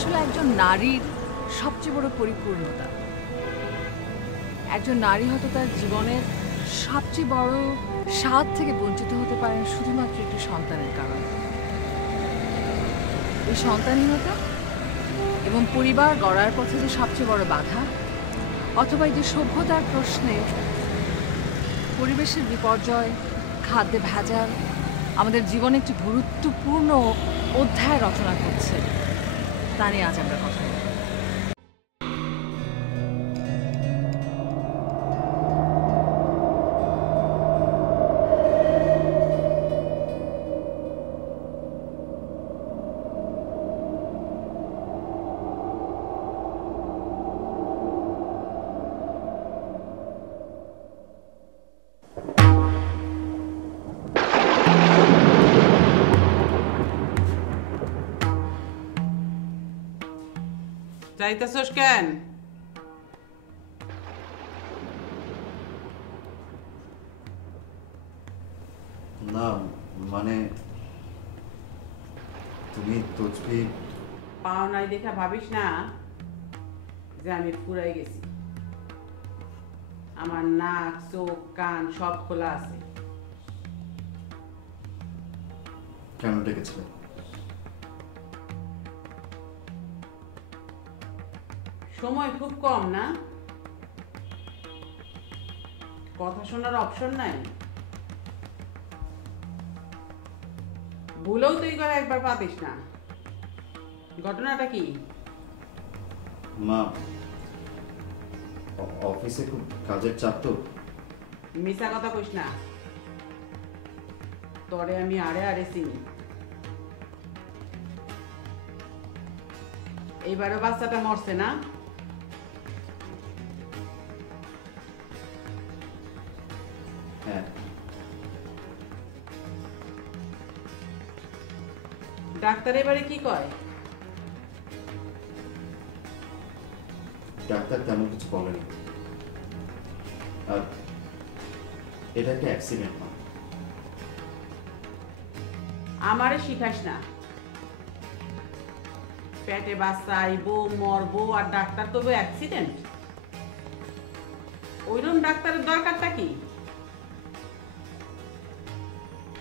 আসলে একজন নারীর সবচেয়ে বড় পরিপূর্ণতা। একজন নারী হয়তো তার জীবনের সবচেয়ে বড় স্বাদ থেকে বঞ্চিত হতে পারেন শুধুমাত্র একটি সন্তানের কারণে। এই সন্তানহীনতা এবং পরিবার গড়ার পথে যে সবচেয়ে বড় বাধা, অথবা এই যে সভ্যতার প্রশ্নে পরিবেশের বিপর্যয়, খাদ্যে ভেজাল আমাদের জীবনে একটি গুরুত্বপূর্ণ অধ্যায় রচনা করছে, তা নিয়ে আজ আমরা কথা বলব। যাইতেছস কেন? না মানে তুমি তসবি পাও নাই দেখা ভাবিস না যে আমি ফুরাই গেছি। আমার নাক, চোখ, কান সব খোলা আছে। কেন ডেকেছিলে? সময় খুব কম না? কথা শোনার অপশন নাই? ভুলেও তুই করে একবার পাতিস না। ঘটনাটা কি? মা, অফিসে খুব কাজের চাপ তো। মিছা কথা কইস না। তরে আমি আড়ে আড়ে চিনি। এইবারও বাচ্চাটা মরছে না? হ্যাঁ। ডাক্তার এবারে কি কয়? ডাক্তার তেমন কিছু বলেনি। আর এটা একটা অ্যাক্সিডেন্ট না। আমারে শিখাইস না। পেটে বাচ্চা আইবো, মরবো, আর ডাক্তার তবে অ্যাক্সিডেন্ট? ওইরকম ডাক্তারের দরকারটা কি?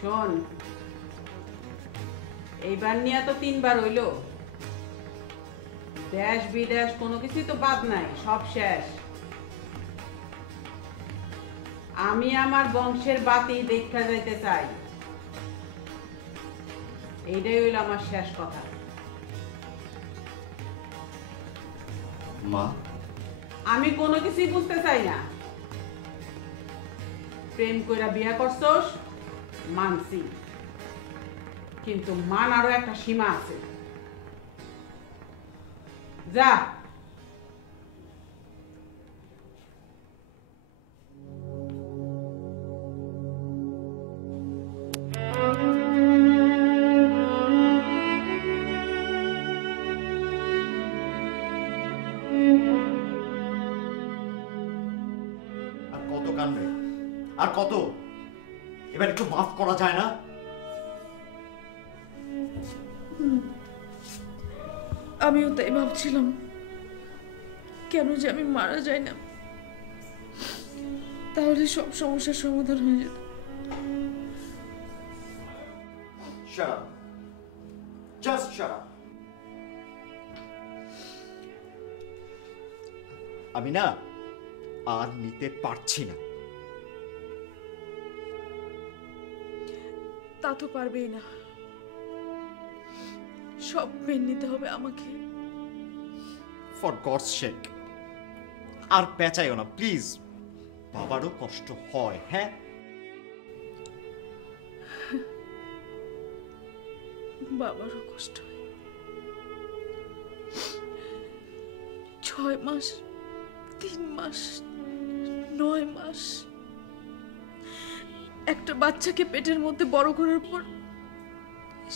শোন, এইবার নিয়ে তো 3 বার হইল। দেশ বিদেশ কোনো কিছুই তো বাদ নাই, সব শেষ। আমি আমার বংশের বাতি দেখা যাইতে চাই, এইটাই হইল আমার শেষ কথা। মা, আমি কোনো কিছুই বুঝতে চাই না। প্রেম কইরা বিয়া করছস মানছি, কিন্তু মানারও একটা সীমা আছে। যা। আর কত কানবে? আর কত? এবার একটু মাফ করা যায় না? আমিও তাই ভাবছিলাম, কেন যে আমি মারা যাই না, তাহলে সব সমস্যার সমাধান হয়ে যেত। Shut up. Just shut up. আমি না আর নিতে পারছি না। তা তো পারবেই না, সব মেনে নিতে হবে আমাকে। ফর গডস সেক, আর পেঁচাইও না প্লিজ। বাবারও কষ্ট হয়। হ্যাঁ, বাবারও কষ্ট হয়। 6 মাস, 3 মাস, 9 মাস একটা বাচ্চাকে পেটের মধ্যে বড় করার পর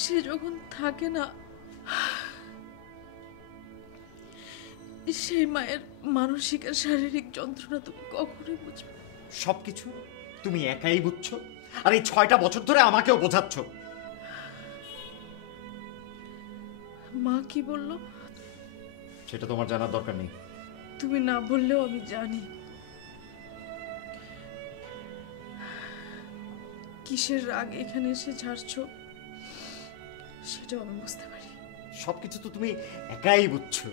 সে যখন থাকে না, সেই মায়ের মানসিক আর শারীরিক যন্ত্রণা তুমি কখনোই বুঝবে। সবকিছু তুমি একাই বুঝছো, আর এই 6টা বছর ধরে আমাকেও বোঝাচ্ছ। মা কি বললো? সেটা তোমার জানার দরকার নেই। তুমি না বললেও আমি জানি কিসের রাগ এখানে এসে ঝাড়ছ, সেটাও আমি বুঝতে পারি। সবকিছু তো তুমি একাই বুঝছো।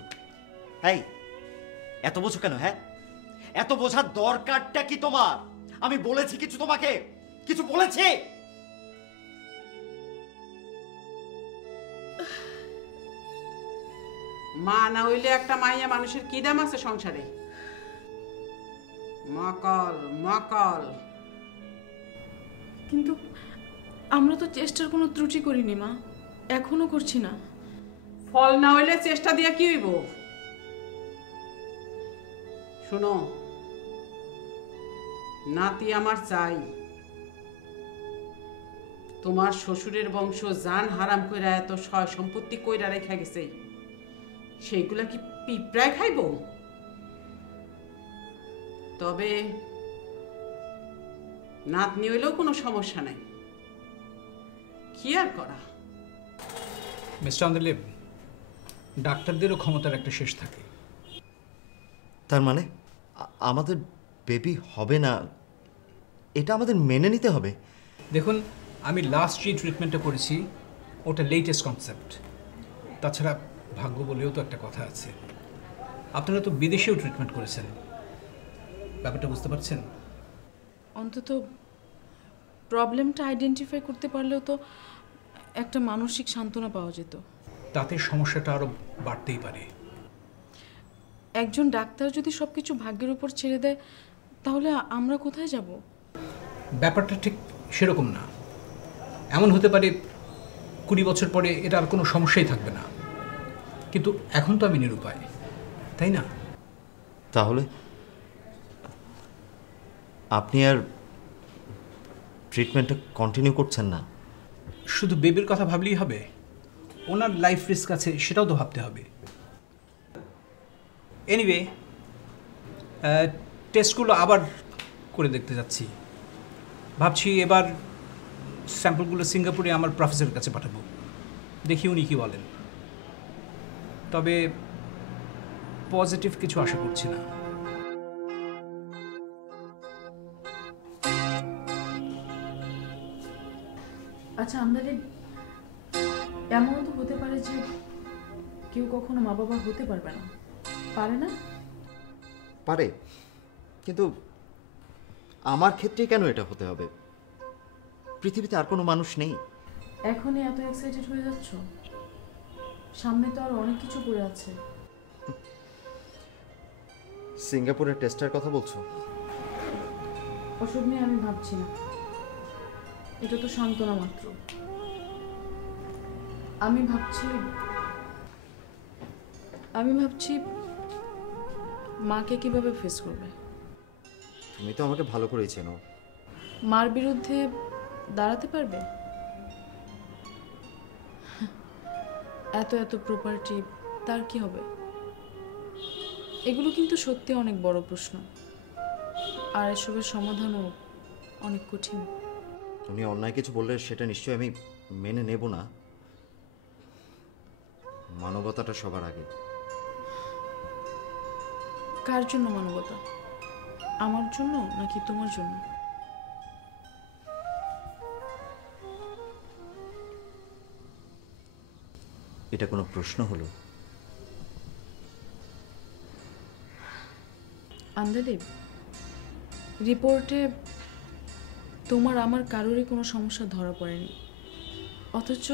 এই এত বোঝো কেন? হ্যাঁ, এত বোঝার দরকারটা কি তোমার? আমি বলেছি কিছু তোমাকে? কিছু বলেছি? মা না হইলে একটা মাইয়া মানুষের কি দাম আছে সংসারে? মকল মকল। কিন্তু আমরা তো চেষ্টার কোনো ত্রুটি করিনি মা, এখনো করছি না। ফল না হইলে চেষ্টা দিয়ে কি হইব? শোনো, নাতি আমার চাই। তোমার শ্বশুরের বংশ জান হারাম কইরা এত সয় সম্পত্তি কইরা রেখা গেছে, সেইগুলা কি পিঁপড়ায় খাইব? তবে নাতনি হইলেও কোনো সমস্যা নাই, কি আর করা। মিস্টার আন্দালিব, ডাক্তারদেরও ক্ষমতার একটা শেষ থাকে। তার মানে আমাদের বেবি হবে না, এটা আমাদের মেনে নিতে হবে? দেখুন, আমি লাস্ট যে ট্রিটমেন্টটা করেছি ওটা লেটেস্ট কনসেপ্ট। তাছাড়া ভাগ্য বলেও তো একটা কথা আছে। আপনারা তো বিদেশেও ট্রিটমেন্ট করেছেন, ব্যাপারটা বুঝতে পারছেন? অন্তত প্রবলেমটা আইডেন্টিফাই করতে পারলেও তো একটা মানসিক সান্ত্বনা পাওয়া যেত। তাতে সমস্যাটা আরও বাড়তেই পারে। একজন ডাক্তার যদি সব কিছু ভাগ্যের উপর ছেড়ে দেয়, তাহলে আমরা কোথায় যাব? ব্যাপারটা ঠিক সেরকম না। এমন হতে পারে 20 বছর পরে এটা আর কোনো সমস্যাই থাকবে না, কিন্তু এখন তো আমি নিরুপায়, তাই না? তাহলে আপনি আর ট্রিটমেন্টটা কন্টিনিউ করছেন না? শুধু বেবির কথা ভাবলেই হবে? ওনার লাইফ রিস্ক আছে, সেটাও তো ভাবতে হবে। এনিওয়ে, টেস্টগুলো আবার করে দেখতে যাচ্ছি। ভাবছি এবার স্যাম্পলগুলো সিঙ্গাপুরে আমার প্রফেসরের কাছে পাঠাবো, দেখি উনি কী বলেন। তবে পজিটিভ কিছু আশা করছি না। আচ্ছা, আমাদের এমনও তো হতে পারে যে কেউ কখনো মা বাবা হতে পারবে না, পারে না? পারে, কিন্তু আমার ক্ষেত্রে কেন এটা হতে হবে? পৃথিবীতে আর কোনো মানুষ নেই। এখনই এত এক্সাইটেড হয়ে যাচ্ছ? সামনে তো আর অনেক কিছু পড়ে আছে। সিঙ্গাপুরের টেস্টের কথা বলছো? ওসব নিয়ে আমি ভাবছি না, এটা তো সান্ত্বনা মাত্র। আমি ভাবছি মাকে কিভাবে ফেস করবে। তুমি তো আমাকে ভালো করেই চেনো। মার বিরুদ্ধে দাঁড়াতে পারবে? এত এত প্রপার্টি, তার কি হবে? এগুলো কিন্তু সত্যি অনেক বড় প্রশ্ন, আর এসবের সমাধানও অনেক কঠিন। তুমি অন্যায় কিছু বললে সেটা নিশ্চয়ই আমি মেনে নেব না। মানবতাটা সবার আগে। কার জন্য মানবতা? আমার জন্য নাকি তোমার জন্য? এটা কোনো প্রশ্ন হলো? আন্দালিব, রিপোর্টে তোমার আমার কারোরই কোনো সমস্যা ধরা পড়েনি, অথচ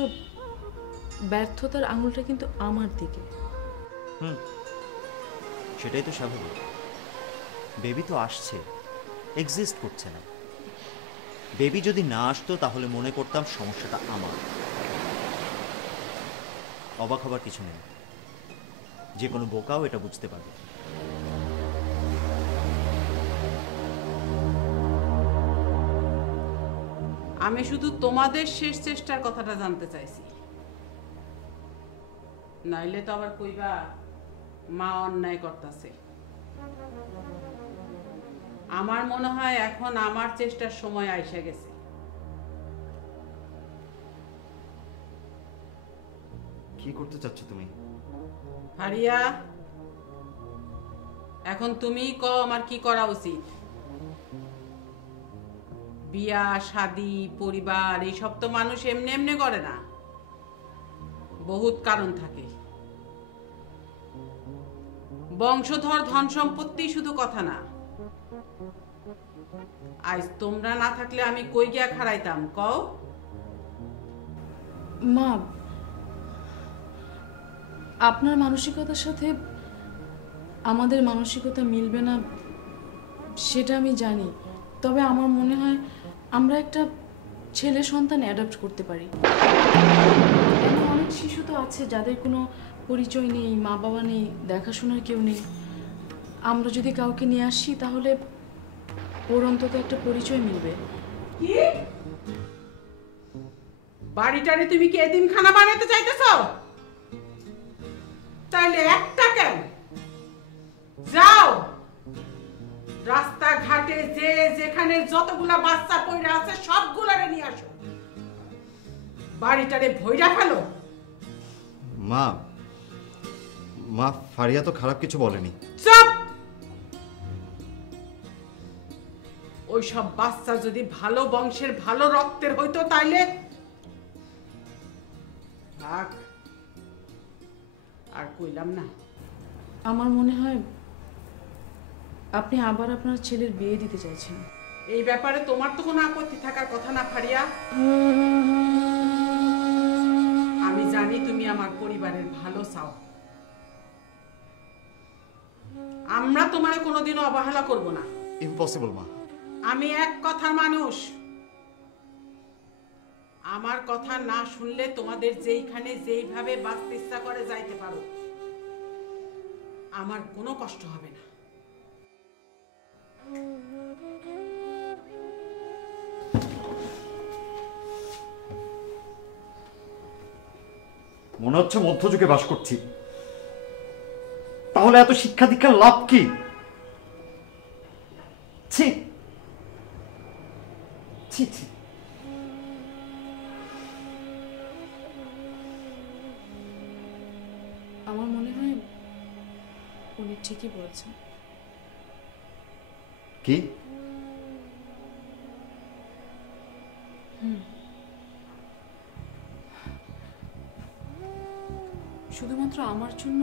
ব্যর্থতার আঙুলটা কিন্তু আমার দিকে। সেটাই তো স্বাভাবিক। বেবি তো আসছে, এক্সিস্ট করছে না। বেবি যদি না আসতো তাহলে মনে করতাম সমস্যাটা আমার। অবাক হবার কিছু নেই, যে কোনো বোকাও এটা বুঝতে পারবে। আমি শুধু তোমাদের শেষ চেষ্টার কথাটা জানতে চাইছি, নাইলে তো আবার কইবা মা অন্যায় করতেছে। আমার মনে হয় এখন আমার চেষ্টার সময় আইসা গেছে। কি করতে চাচ্ছ তুমি? ফারিয়া, এখন তুমিই কও আমার কি করা উচিত। বিয়া শাদি পরিবার এইসব তো মানুষ এমনি এমনি করে না, বহুত কারণ থাকে। বংশধর ধন সম্পত্তি শুধু কথা না। আজ তোমরা না থাকলে আমি কই গিয়া খাড়াইতাম কও? মা, আপনার মানসিকতার সাথে আমাদের মানসিকতা মিলবে না সেটা আমি জানি, তবে আমার মনে হয় আমরা একটা ছেলে সন্তান অ্যাডাপ্ট করতে পারি। এমন অনেক শিশু তো আছে যাদের কোনো পরিচয় নেই, মা বাবা নেই, দেখাশোনার কেউ নেই। আমরা যদি কাউকে নিয়ে আসি তাহলে ওর অন্তত একটা পরিচয় মিলবে। কি বাড়িটারে তুমি কি এতিমখানা বানাতে চাইতেছো? তাইলে একটা কেন, যাও রাস্তাঘাটে যে যেখানে যতগুলা বাচ্চা পড়ে আছে সবগুলারে নিয়ে আসো, বাড়িটারে ভইরা ফেলো। মা, মা ফারিয়া তো খারাপ কিছু বলেনি। চুপ! ওই সব বাচ্চা যদি ভালো বংশের ভালো রক্তের হইতো তাইলে থাক, আর কইলাম না। আমার মনে হয় আপনি আবার আপনার ছেলের বিয়ে দিতে চাইছেন। এই ব্যাপারে তোমার তো কোনো আপত্তি থাকার কথা না ফারিয়া। আমি জানি তুমি আমার পরিবারের ভালো চাও, আমরা তোমারে কোনোদিনও অবহেলা করব না। ইম্পসিবল মা। আমি এক কথার মানুষ, আমার কথা না শুনলে তোমাদের যেইখানে যেইভাবে বাঁচতে ইচ্ছা করে যাইতে পারো, আমার কোনো কষ্ট হবে না। মনে হচ্ছে মধ্যযুগে বাস করছি। তাহলে এত শিক্ষা দীক্ষার লাভ কি? ছি ছি ছি। আমার মনে হয় উনি ঠিকই বলেছেন। কি? শুধুমাত্র আমার জন্য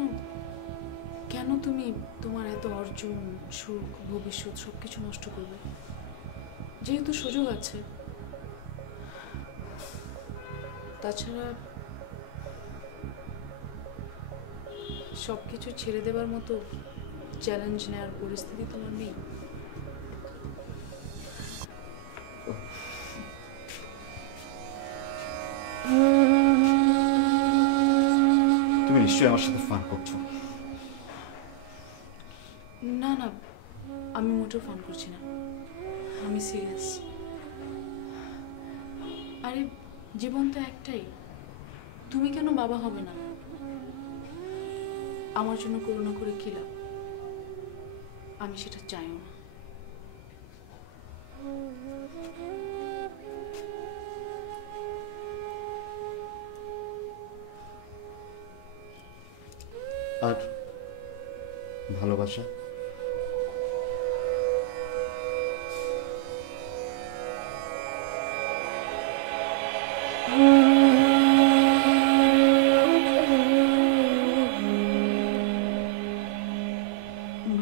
কেন তুমি তোমার এত অর্জন, সুখ, ভবিষ্যৎ সবকিছু নষ্ট করবে? যেহেতু সুযোগ আছে। তাছাড়া সবকিছু ছেড়ে দেবার মতো চ্যালেঞ্জ নেওয়ার পরিস্থিতি তোমার নেই। তুমি নিশ্চয়ই আমার সাথে ফান করছো। না না, আমি মোটেও ফান করছি না, আমি সিরিয়াস। আরে জীবন তো একটাই, তুমি কেন বাবা হবে না? আমার জন্য করুণা করে কি লাভ? আমি সেটা চাইও না। আর ভালোবাসা?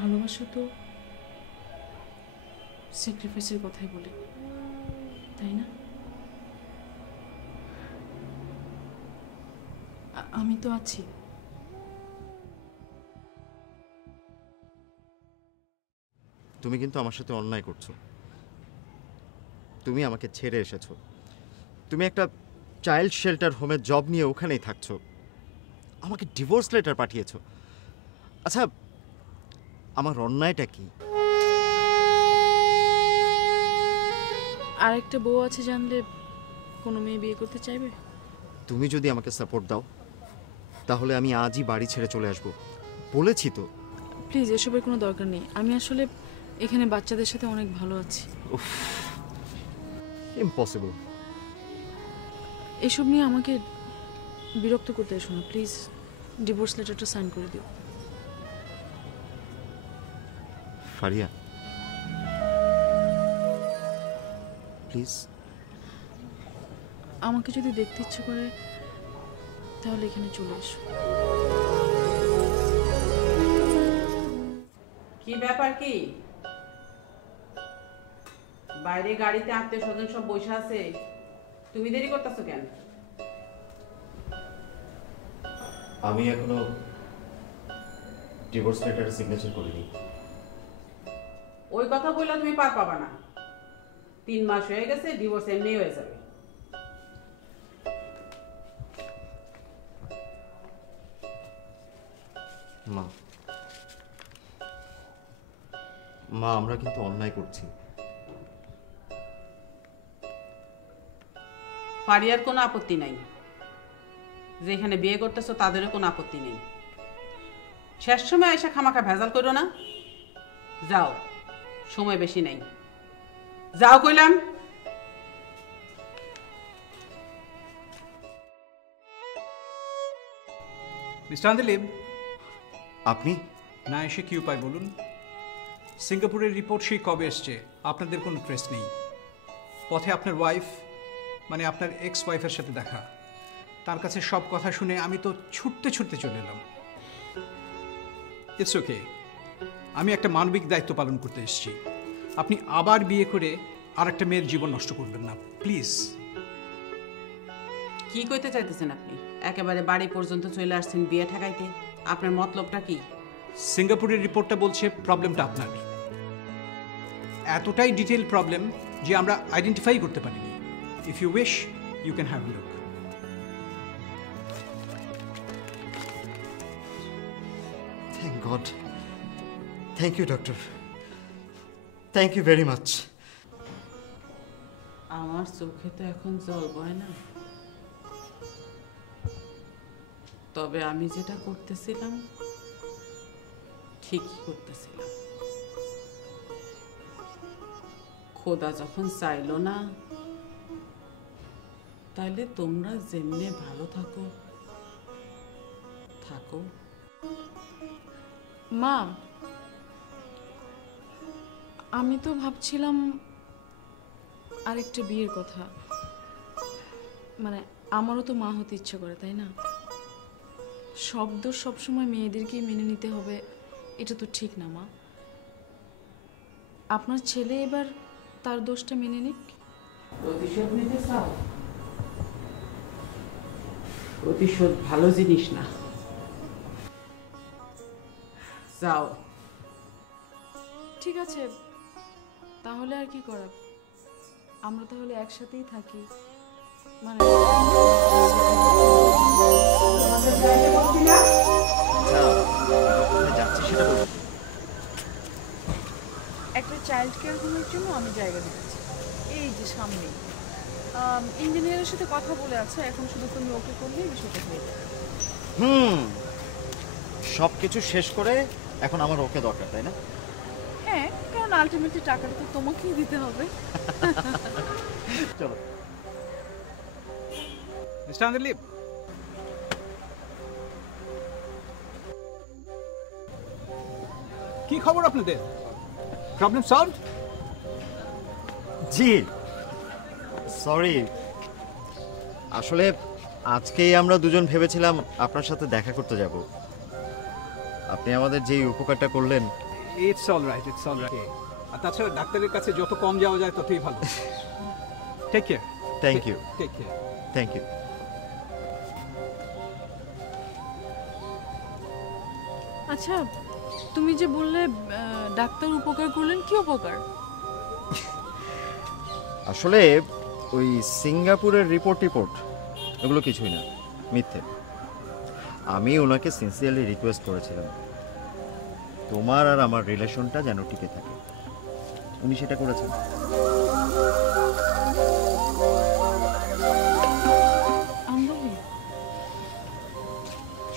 ভালোবাসা তো স্যাক্রিফাইসের কথাই বলে, তাই না? আমি তো আছি। তুমি কিন্তু আমার সাথে অন্যায় করছো। তুমি আমাকে ছেড়ে এসেছো। তুমি একটা চাইল্ড শেল্টার হোমে জব নিয়ে ওখানেই থাকছো। আমাকে ডিভোর্স লেটার পাঠিয়েছো। আচ্ছা, আমার অন্যায়টা কি? আর একটা বউ আছে জানলে কোনো মেয়ে বিয়ে করতে চাইবে? তুমি যদি আমাকে সাপোর্ট দাও তাহলে আমি আজই বাড়ি ছেড়ে চলে আসব। বলেছি তো। প্লিজ, এসবের কোনো দরকার নেই। আমি আসলে এখানে বাচ্চাদের সাথে অনেক ভালো আছি। ইম্পসিবল। এসব নিয়ে আমাকে বিরক্ত করতে এসো না প্লিজ। ডিভোর্স লেটারটা সাইন করে দিও। ফারিয়া, প্লিজ। আমাকে যদি দেখতে ইচ্ছে করে তাহলে এখানে চলে এসো। কি ব্যাপার কি? বাইরে গাড়িতে আত্মীয় স্বজন সব বসে আছে, তুমি দেরি করতেছো কেন? আমি এখনো ডিভোর্স লেটারে সিগনেচার করিনি। ওই কথা বললে তুমি পার পাবা না। 3 মাস হয়ে গেছে, ডিভোর্স এমনি হয়ে যাবে। মা, আমরা কিন্তু অন্যায় করছি। ফারিয়ার কোনো আপত্তি নাই, যেখানে বিয়ে করতেছো তাদেরও কোনো আপত্তি নেই। শেষ সময় এসে খামাখা ভেজাল করো না। যাও, সময় বেশি নাই, যাও কইলাম। মিস্টার আন্দিলিব, আপনি না এসে কি উপায় বলুন? সিঙ্গাপুরের রিপোর্ট সেই কবে এসছে, আপনাদের কোনো ট্রেস নেই। পথে আপনার ওয়াইফ, মানে আপনার এক্স ওয়াইফের সাথে দেখা, তার কাছে সব কথা শুনে আমি তো ছুটতে ছুটতে চলে এলাম। ইটস ওকে, আমি একটা মানবিক দায়িত্ব পালন করতে এসেছি। আপনি আবার বিয়ে করে আর একটা মেয়ের জীবন নষ্ট করবেন না, প্লিজ। কি কইতে চাইতেছেন আপনি? একেবারে বাড়ি পর্যন্ত চলে আসছেন বিয়ে ঠেকাইতে। আপনার মতলবটা কি? সিঙ্গাপুরের রিপোর্টটা বলছে প্রবলেমটা আপনার। এতটাই ডিটেইল প্রবলেম যে আমরা আইডেন্টিফাই করতে পারিনি। If you wish you can have a look. Thank God, thank you doctor, thank you very much. আমার চোখে তো এখন জল বয় না, তবে আমি যেটা করতেছিলাম ঠিকই করতেছিলাম। খোদা যখন চাইলো না, তাইলে তোমরা যেমনে ভালো থাকো থাকো। মা, আমি তো ভাবছিলাম আরেকটা বিয়ের কথা। মানে আমারও তো মা হতে ইচ্ছে করে, তাই না? সব দোষ সবসময় মেয়েদেরকেই মেনে নিতে হবে, এটা তো ঠিক না মা। আপনার ছেলে এবার তার দোষটা মেনে নিক। প্রতিশোধ নিতে চাও? প্রতিশোধ ভালো জিনিস না। যাও। ঠিক আছে, তাহলে আর কি করার? আমরা তাহলে একসাথেই থাকি। মানে যাচ্ছি সেটা বলুন। একটা চাইল্ড কেয়ার হোমের জন্য আমি জায়গা দিচ্ছি, এই যে সামনে। ইঞ্জিনিয়ারের সাথে কথা বলে আছে, এখন শুধু তুমি ওকে করলেই বিষয়টা হয়ে যাবে। সব কিছু শেষ করে এখন আমার ওকে দরকার, তাই না? হ্যাঁ, কারণ আলটিমেটলি টাকাটা তো তোমাকেই দিতে হবে। চলো। মিস্টার আন্দিলিব, কি খবর আপনাদের? Problem solved? জি সরি, আসলে আজকেই আমরা দুজন ভেবেছিলাম আপনার সাথে দেখা করতে যাব। আপনি আমাদের যেই উপকারটা করলেন। It's all right, it's all right. আর তাছাড়া ডাক্তারের কাছে যত কম যাওয়া যায় ততই ভালো। Take care. Thank you, take care. Thank you. আচ্ছা, তুমি যে বললে ডাক্তার উপকার করলেন, কি উপকার? আসলে ওই সিঙ্গাপুরের রিপোর্ট এগুলো কিছুই না, মিথ্যে। আমি ওনাকে সিনসিয়ারলি রিকোয়েস্ট করেছিলাম তোমার আর আমার রিলেশনটা যেন টিকে থাকে। উনি সেটা করেছেন।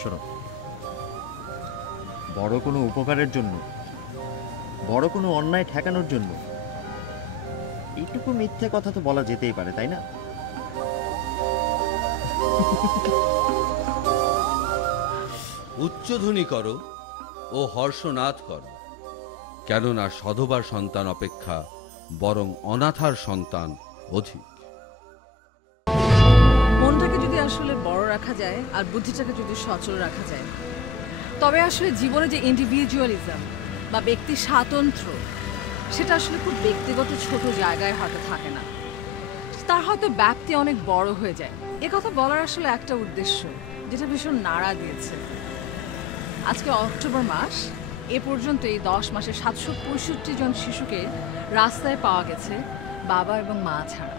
শোনো, বড় কোনো উপকারের জন্য, বড় কোনো অন্যায় ঠেকানোর জন্য এইটুকু মিথ্যে কথা তো বলা যেতেই পারে, তাই না? উচ্চধ্বনি করো ও হর্ষনাদ করো, কেননা সধবার সন্তান অপেক্ষা বরং অনাথার সন্তান অধিক। মনটাকে যদি আসলে বড় রাখা যায় আর বুদ্ধিটাকে যদি সচল রাখা যায়, তবে আসলে জীবনে যে ইন্ডিভিজুয়ালিজম বা ব্যক্তি স্বাতন্ত্র্য, সেটা আসলে খুব ব্যক্তিগত ছোট জায়গায় হয়তো থাকে না, তার হয়তো ব্যাপ্তি অনেক বড় হয়ে যায়। কথা বলার আসলে একটা উদ্দেশ্য যেটা ভীষণ নাড়া দিয়েছে। আজকে অক্টোবর মাস, এ পর্যন্ত এই 10 মাসে 765 জন শিশুকে রাস্তায় পাওয়া গেছে বাবা এবং মা ছাড়া।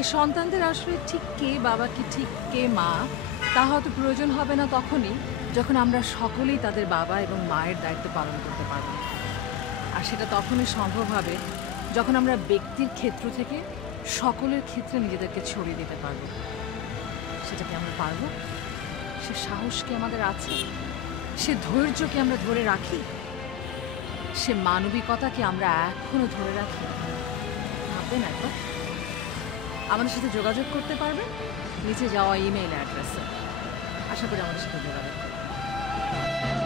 এই সন্তানদের আসলে ঠিক কে বাবা কি ঠিক কে মা তা হয়তো প্রয়োজন হবে না তখনই যখন আমরা সকলেই তাদের বাবা এবং মায়ের দায়িত্ব পালন করতে পারব। আর সেটা তখনই সম্ভব হবে যখন আমরা ব্যক্তির ক্ষেত্র থেকে সকলের ক্ষেত্রে নিজেদেরকে ছড়িয়ে দিতে পারবো। সেটা কি আমরা পারবো? সে সাহস কি আমাদের আছে? সে ধৈর্য কি আমরা ধরে রাখি? সে মানবিকতা কি আমরা এখনো ধরে রাখি? ভাববেন একবার। আমাদের সাথে যোগাযোগ করতে পারবেন নিচে যাওয়া ইমেইল অ্যাড্রেসে। আশা করি আমাদের সাথে যোগাযোগ করবেন।